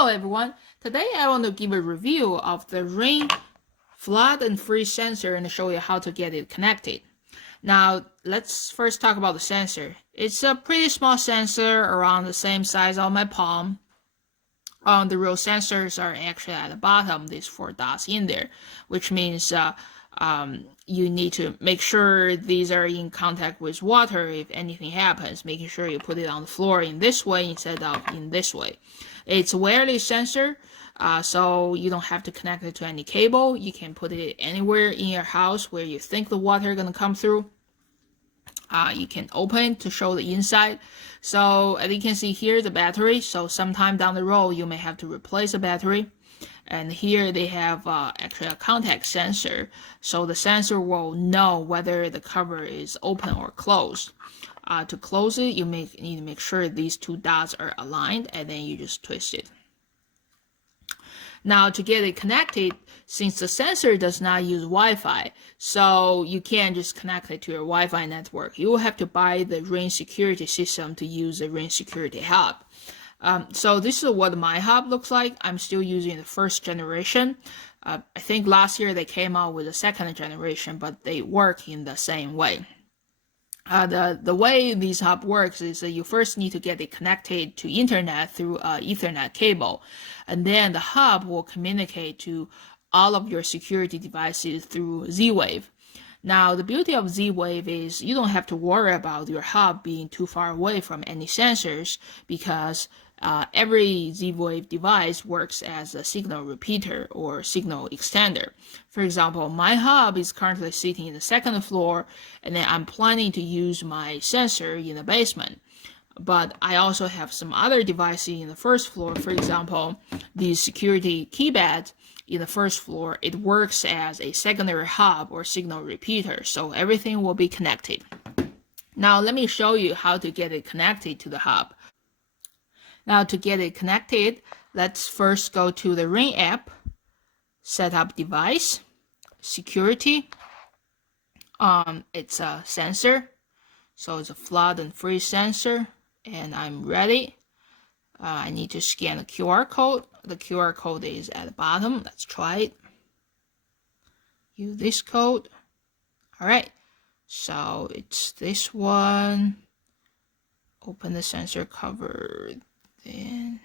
Hello everyone, today I want to give a review of the rain, flood and freeze sensor and show you how to get it connected. Now let's first talk about the sensor. It's a pretty small sensor around the same size of my palm. The real sensors are actually at the bottom, these 4 dots in there, which means you need to make sure these are in contact with water if anything happens, making sure you put it on the floor in this way instead of in this way. It's a wireless sensor, so you don't have to connect it to any cable. You can put it anywhere in your house where you think the water is going to come through. You can open to show the inside. So as you can see here, the battery. So sometime down the road, you may have to replace the battery. And here they have actually a contact sensor. So the sensor will know whether the cover is open or closed. To close it, you need to make sure these 2 dots are aligned, and then you just twist it. Now to get it connected, since the sensor does not use Wi-Fi, so you can't just connect it to your Wi-Fi network. You will have to buy the Ring security system to use the Ring security hub. So this is what my hub looks like. I'm still using the 1st generation. I think last year they came out with a 2nd generation, but they work in the same way. The way this hub works is that you first need to get it connected to internet through an Ethernet cable, and then the hub will communicate to all of your security devices through Z-Wave. Now, the beauty of Z-Wave is you don't have to worry about your hub being too far away from any sensors, because every Z-Wave device works as a signal repeater or signal extender. For example, my hub is currently sitting in the 2nd floor, and then I'm planning to use my sensor in the basement. But I also have some other devices in the 1st floor. For example, the security keypad in the 1st floor, it works as a secondary hub or signal repeater, so everything will be connected. Now let me show you how to get it connected to the hub. Now to get it connected, let's first go to the Ring app, set up device, security. It's a sensor, so it's a flood and freeze sensor, and I'm ready. I need to scan the QR code. The QR code is at the bottom. Let's try it. Use this code. All right, so it's this one. Open the sensor cover. Then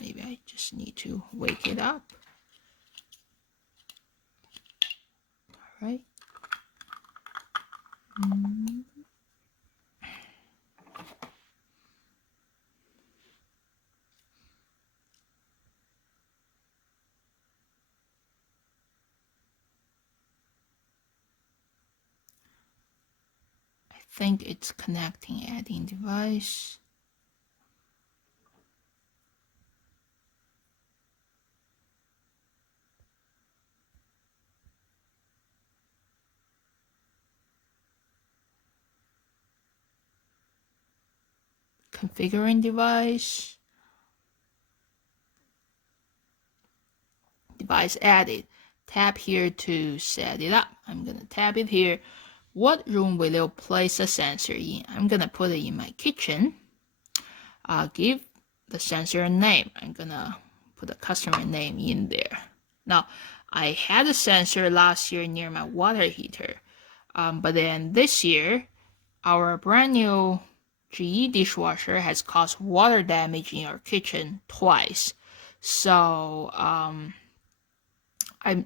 maybe I just need to wake it up. All right. I think it's connecting, adding device. Configuring device. Device added. Tap here to set it up. I'm gonna tap it here. What room will you place a sensor in? I'm gonna put it in my kitchen. Give the sensor a name. I'm gonna put a customer name in there. Now, I had a sensor last year near my water heater, but then this year, our brand new GE dishwasher has caused water damage in our kitchen twice. So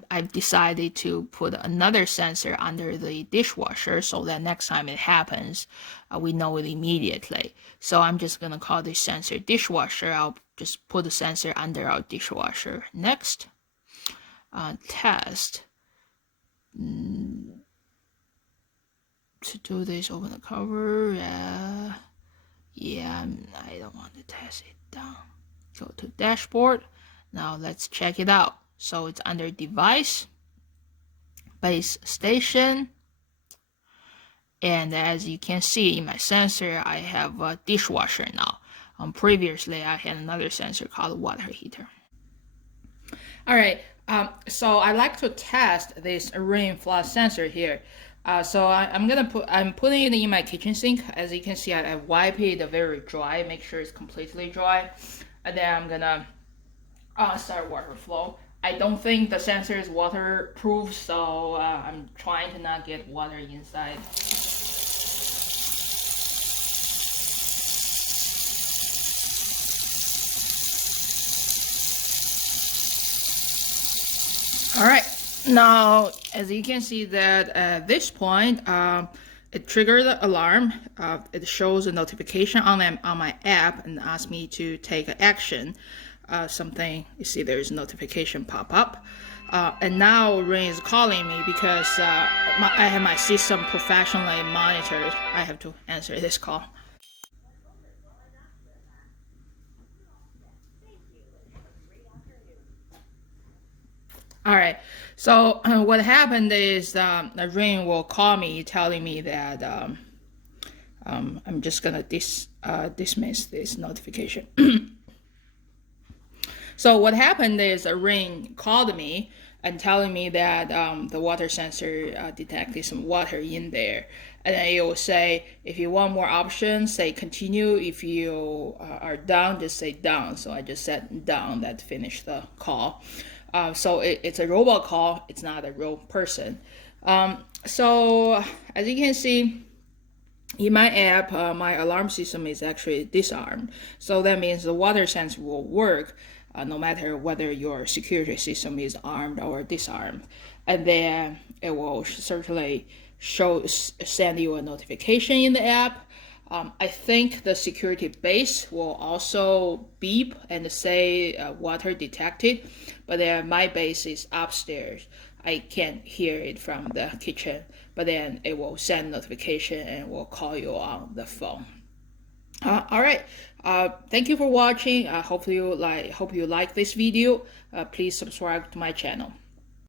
I've decided to put another sensor under the dishwasher so that next time it happens, we know it immediately. So I'm just going to call this sensor dishwasher. I'll just put the sensor under our dishwasher. Next, test. To do this, open the cover. Yeah, I don't want to test it down. Go to dashboard. Now let's check it out. So it's under device, base station, and as you can see in my sensor, I have a dishwasher now. Previously, I had another sensor called water heater. All right, so I like to test this Ring flood sensor here. So I'm putting it in my kitchen sink. As you can see, I wipe it very dry, make sure it's completely dry, and then I'm gonna start water flow. I don't think the sensor is waterproof, so I'm trying to not get water inside. All right, now as you can see that at this point, it triggered the alarm. It shows a notification on my app and asks me to take action. Something, you see there's a notification pop up. And now Ring is calling me because I have my system professionally monitored. I have to answer this call. All right. So what happened is the Ring will call me, telling me that I'm just gonna dismiss this notification. So what happened is a Ring called me and telling me that the water sensor detected some water in there, and then it will say if you want more options, say continue. If you are done, just say done. So I just said done. That finished the call. So it's a robot call. It's not a real person. So as you can see, in my app, my alarm system is actually disarmed. So that means the water sensor will work no matter whether your security system is armed or disarmed. And then it will certainly send you a notification in the app. I think the security base will also beep and say water detected, but then my base is upstairs. I can't hear it from the kitchen, but then it will send notification and will call you on the phone. All right. Thank you for watching. Hope you like this video. Please subscribe to my channel.